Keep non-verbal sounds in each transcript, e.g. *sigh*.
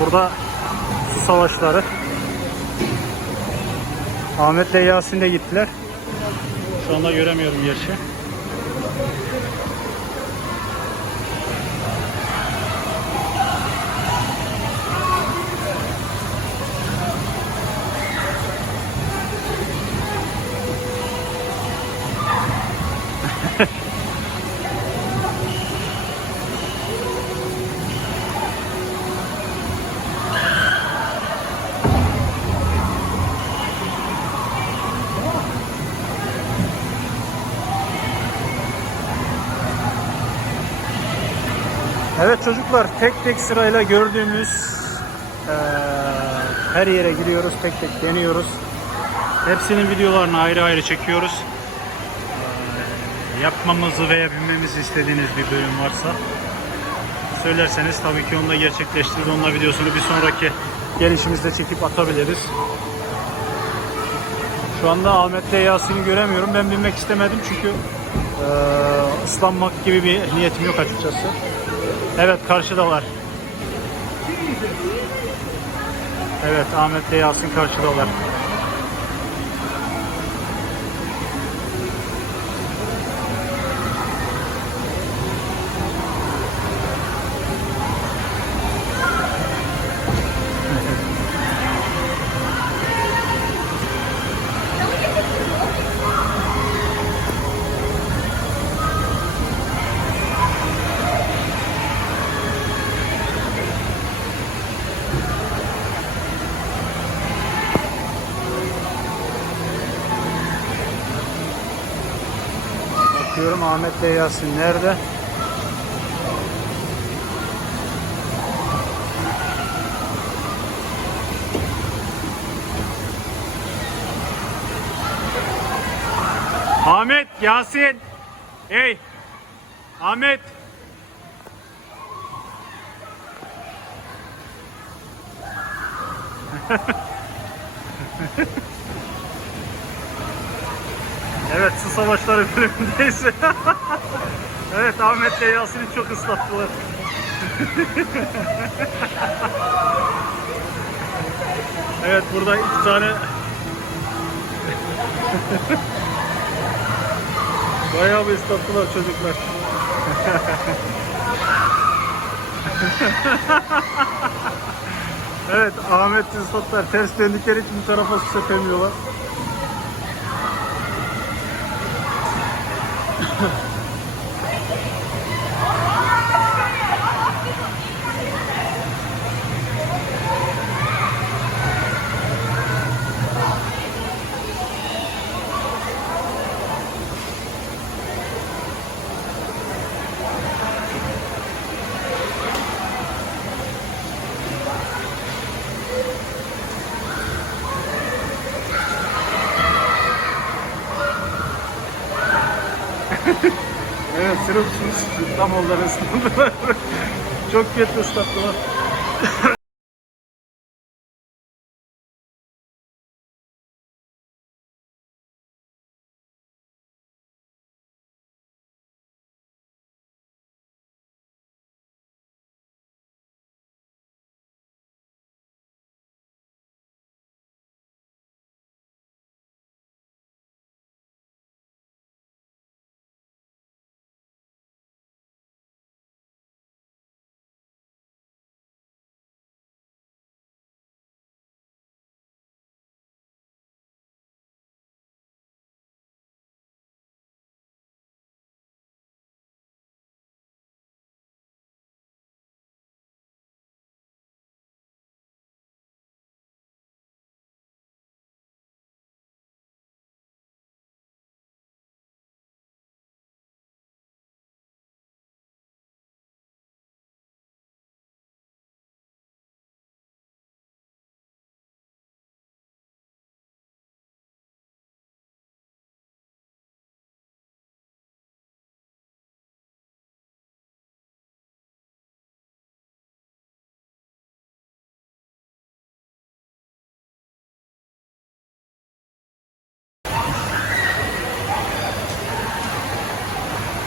Burada su savaşları. Ahmet'le Yasin de gittiler. Şu anda göremiyorum gerçi. Çocuklar tek tek sırayla gördüğümüz eee, her yere giriyoruz tek tek deniyoruz. Hepsinin videolarını ayrı ayrı çekiyoruz. Eee, yapmamızı veya bilmemizi istediğiniz bir bölüm varsa söylerseniz tabii ki onu da gerçekleştirir. Onunla videosunu bir sonraki gelişimizde çekip atabiliriz. Şu anda Ahmet'le Yasin'i göremiyorum. Ben binmek istemedim çünkü eee, ıslanmak gibi bir niyetim yok açıkçası. Evet karşıdalar. Evet Ahmet de Yasin karşıdalar. Bakıyorum Ahmet de Yasin nerede? Ahmet, Yasin. Hey. Ahmet. *laughs* Evet su savaşları bölümündeyiz. *laughs* evet Ahmet ile Yasin'i çok ıslattılar. *laughs* evet burada iki tane *laughs* Bayağı bir ıslattılar çocuklar. evet Ahmet ıslattılar. Ters döndükleri için tarafa su sepemiyorlar. Sırılsız tam onları ıslattılar. Çok kötü ıslattılar.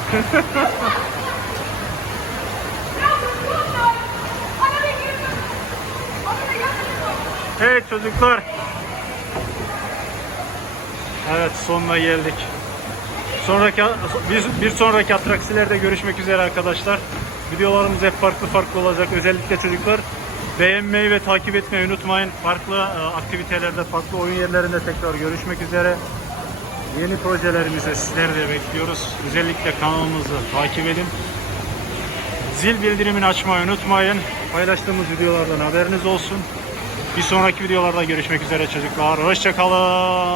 *laughs* evet çocuklar. Evet sonuna geldik. Sonraki bir, bir sonraki atraksilerde görüşmek üzere arkadaşlar. Videolarımız hep farklı farklı olacak. Özellikle çocuklar beğenmeyi ve takip etmeyi unutmayın. Farklı e, aktivitelerde, farklı oyun yerlerinde tekrar görüşmek üzere. Yeni projelerimize sizleri de bekliyoruz. Özellikle kanalımızı takip edin. Zil bildirimini açmayı unutmayın. Paylaştığımız videolardan haberiniz olsun. Bir sonraki videolarda görüşmek üzere çocuklar. Hoşçakalın.